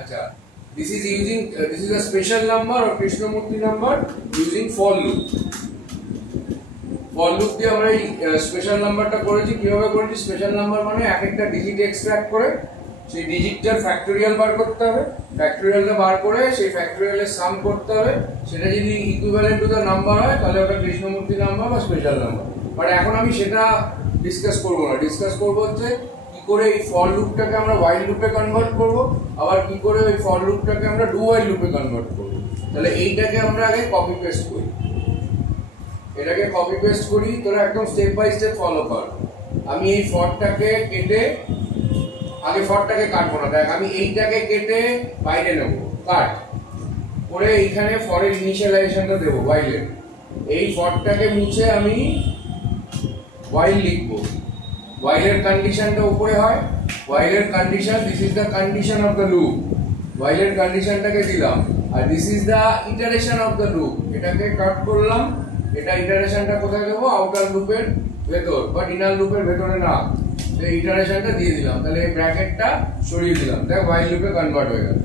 আচ্ছা, this is a special number or Krishnamurti number using for loop. For loop দিয়ে আমরা এই special নাম্বারটা করেছি। কিভাবে করেছি? স্পেশাল নাম্বার মানে এক একটা ডিজিট এক্সট্রাক্ট করে সেই ডিজিটটার ফ্যাক্টোরিয়াল বার করতে হবে, ফ্যাক্টোরিয়ালটা বার করে সেই ফ্যাক্টোরিয়ালের সাম করতে হবে। সেটা যদি ইকুইভ্যালেন্ট টু দ্য নাম্বার হয় তাহলে ওটা কৃষ্ণমূর্তি নাম্বার বা স্পেশাল নাম্বার। বাট এখন আমি সেটা ডিসকাস করবো না। ডিসকাস করবো হচ্ছে কি করে এই ফর লুপটাকে আমরা হোয়াইল লুপে কনভার্ট করব, আবার কি করে ওই ফর লুপটাকে আমরা ডু হোয়াইল লুপে কনভার্ট করব। তাহলে এইটাকে আমরা আগে কপি পেস্ট করি, এটাকে কপি পেস্ট করি। তোরা একদম স্টেপ বাই স্টেপ ফলো কর। আমি এই ফরটাকে কেটে, আগে ফরটাকে কাটবো না, দেখ আমি এইটাকে কেটে বাইরে নেব, কাট করে এইখানে ফরের ইনিশিয়ালাইজেশনটা দেবো হোয়াইলের। এই ফরটাকে মুছে আমি হোয়াইল লিখবো। হোয়াইলের কন্ডিশনটা উপরে হয়, হোয়াইলের condition, this is the condition of the loop. হোয়াইলের কন্ডিশনটাকে দিলাম, আর this is the iteration of the loop. এটাকে কাট করলাম, এটা ইটারেশনটা কোথায় দেবো? আউটার লুপের ভেতর, বাট ইনার লুপের ভেতরে না। এই ইটারেশনটা দিয়ে দিলাম, তাহলে এই ব্র্যাকেটটা সরিয়ে দিলাম, দেখ হোয়াইল লুপে কনভার্ট হয়ে গেল।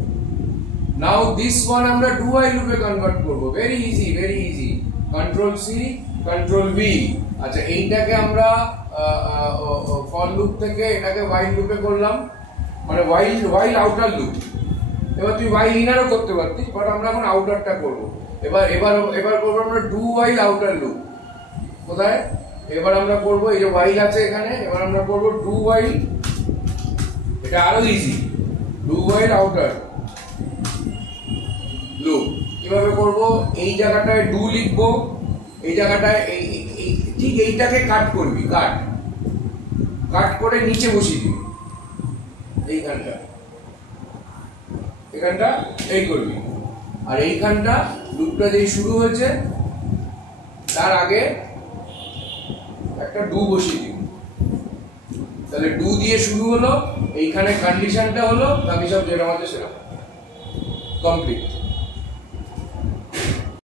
নাও দিস ওয়ান আমরা ডু হোয়াইল লুপে কনভার্ট করব। Very easy, very easy. Control C, control V. আচ্ছা, এইটাকে আমরা ফর লুপ থেকে এটাকে হোয়াইল লুপে করলাম, মানে হোয়াইল আউটার লুপ। এবার তুই হোয়াইল ইনারও করতে পারতিস, বাট আমরা এখন আউটারটা করব। এবার করবো আমরা ডু হোয়াইল আউটার লুপ। কোথায়? এবার আমরা করবো, এই যে হোয়াইল আছে এখানে, এবার আমরা করবো ডু হোয়াইল। এটা আরো easy, do while outer loop. কিভাবে করবো? এই জায়গাটায় ডু লিখবো, এই জায়গাটায় ঠিক এইটাকে কাট করবি, কাট করে নিচে বসিয়ে দিবি এখানটা এই করবি। আর এইখানটা লুপটা যেই শুরু হয়েছে তার আগে একটা ডু বসিয়ে দিবি। তাহলে ডু দিয়ে শুরু হলো, এইখানে কন্ডিশনটা হলো, বাকি সব যেটা আছে সেটা কমপ্লিট।